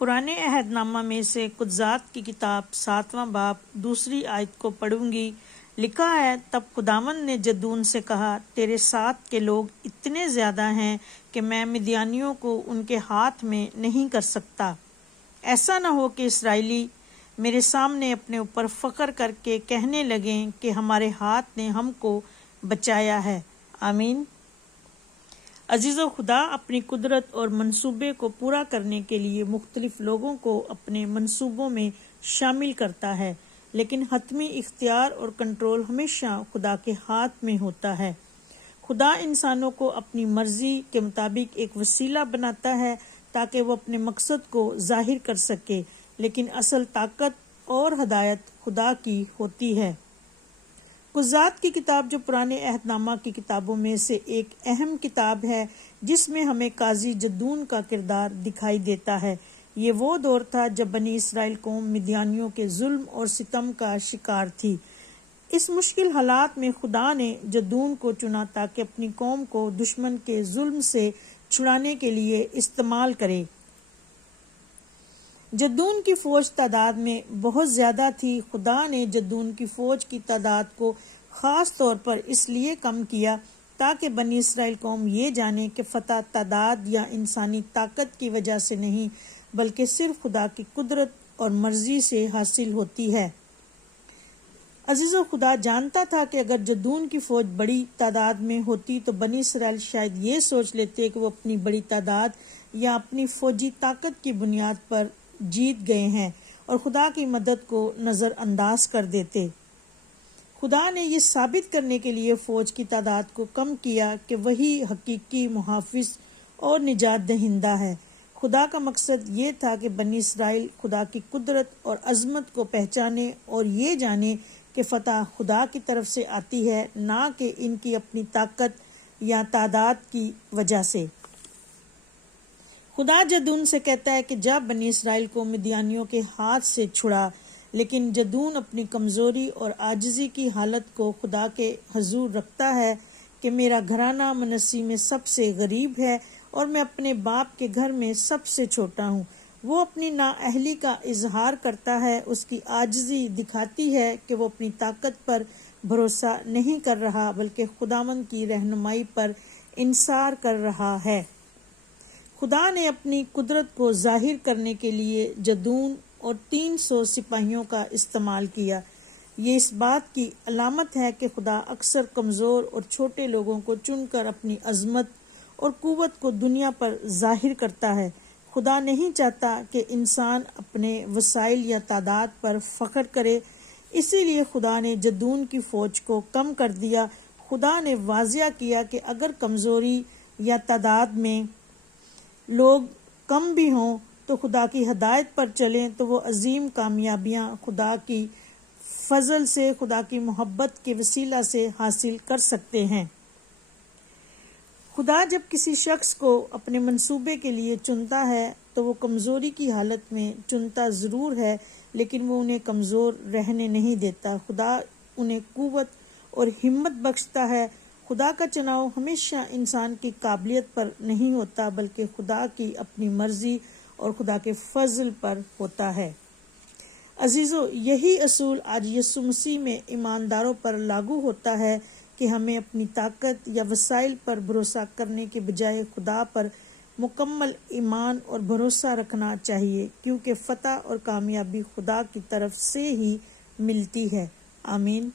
پرانے عہد نامہ میں سے قدسات کی کتاب 7واں باب 2 آیت کو پڑھوں گی۔ لکھا ہے، تب خداوند نے جدون سے کہا، تیرے ساتھ کے لوگ اتنے زیادہ ہیں کہ میں مدیانیوں کو ان کے ہاتھ میں نہیں کر سکتا۔ ایسا نہ ہو کہ اسرائیلی میرے سامنے اپنے اوپر فخر کر کے کہنے لگیں کہ ہمارے ہاتھ نے ہم کو بچایا ہے۔ آمین۔ عزیزو، خدا اپنی قدرت اور منصوبے کو پورا کرنے کے لیے مختلف لوگوں کو اپنے منصوبوں میں شامل کرتا ہے، لیکن حتمی اختیار اور کنٹرول ہمیشہ خدا کے ہاتھ میں ہوتا ہے۔ خدا انسانوں کو اپنی مرضی کے مطابق ایک وسیلہ بناتا ہے تاکہ وہ اپنے مقصد کو ظاہر کر سکے، لیکن اصل طاقت اور ہدایت خدا کی ہوتی ہے۔ قدسات کی کتاب جو پرانے عہد نامہ کی کتابوں میں سے ایک اہم کتاب ہے، جس میں ہمیں قاضی جدون کا کردار دکھائی دیتا ہے۔ یہ وہ دور تھا جب بنی اسرائیل قوم مدیانیوں کے ظلم اور ستم کا شکار تھی۔ اس مشکل حالات میں خدا نے جدون کو چنا تاکہ اپنی قوم کو دشمن کے ظلم سے چھڑانے کے لیے استعمال کرے۔ جدون کی فوج تعداد میں بہت زیادہ تھی۔ خدا نے جدون کی فوج کی تعداد کو خاص طور پر اس لیے کم کیا تاکہ بنی اسرائیل قوم یہ جانے کہ فتح تعداد یا انسانی طاقت کی وجہ سے نہیں، بلکہ صرف خدا کی قدرت اور مرضی سے حاصل ہوتی ہے۔ عزیزو، خدا جانتا تھا کہ اگر جدون کی فوج بڑی تعداد میں ہوتی تو بنی اسرائیل شاید یہ سوچ لیتے کہ وہ اپنی بڑی تعداد یا اپنی فوجی طاقت کی بنیاد پر جیت گئے ہیں اور خدا کی مدد کو نظر انداز کر دیتے۔ خدا نے یہ ثابت کرنے کے لیے فوج کی تعداد کو کم کیا کہ وہی حقیقی محافظ اور نجات دہندہ ہے۔ خدا کا مقصد یہ تھا کہ بنی اسرائیل خدا کی قدرت اور عظمت کو پہچانے اور یہ جانے کہ فتح خدا کی طرف سے آتی ہے، نہ کہ ان کی اپنی طاقت یا تعداد کی وجہ سے۔ خدا جدون سے کہتا ہے کہ جا بنی اسرائیل کو مدیانیوں کے ہاتھ سے چھڑا، لیکن جدون اپنی کمزوری اور عاجزی کی حالت کو خدا کے حضور رکھتا ہے کہ میرا گھرانہ منسی میں سب سے غریب ہے اور میں اپنے باپ کے گھر میں سب سے چھوٹا ہوں۔ وہ اپنی نااہلی کا اظہار کرتا ہے، اس کی عاجزی دکھاتی ہے کہ وہ اپنی طاقت پر بھروسہ نہیں کر رہا بلکہ خداوند کی رہنمائی پر انحصار کر رہا ہے۔ خدا نے اپنی قدرت کو ظاہر کرنے کے لیے جدون اور 300 سپاہیوں کا استعمال کیا۔ یہ اس بات کی علامت ہے کہ خدا اکثر کمزور اور چھوٹے لوگوں کو چن کر اپنی عظمت اور قوت کو دنیا پر ظاہر کرتا ہے۔ خدا نہیں چاہتا کہ انسان اپنے وسائل یا تعداد پر فخر کرے، اسی لیے خدا نے جدون کی فوج کو کم کر دیا۔ خدا نے واضح کیا کہ اگر کمزوری یا تعداد میں لوگ کم بھی ہوں تو خدا کی ہدایت پر چلیں تو وہ عظیم کامیابیاں خدا کی فضل سے، خدا کی محبت کے وسیلہ سے حاصل کر سکتے ہیں۔ خدا جب کسی شخص کو اپنے منصوبے کے لیے چنتا ہے تو وہ کمزوری کی حالت میں چنتا ضرور ہے، لیکن وہ انہیں کمزور رہنے نہیں دیتا۔ خدا انہیں قوت اور ہمت بخشتا ہے۔ خدا کا چناؤ ہمیشہ انسان کی قابلیت پر نہیں ہوتا بلکہ خدا کی اپنی مرضی اور خدا کے فضل پر ہوتا ہے۔ عزیزو، یہی اصول آج یسوع مسیح میں ایمانداروں پر لاگو ہوتا ہے کہ ہمیں اپنی طاقت یا وسائل پر بھروسہ کرنے کے بجائے خدا پر مکمل ایمان اور بھروسہ رکھنا چاہیے، کیونکہ فتح اور کامیابی خدا کی طرف سے ہی ملتی ہے۔ آمین۔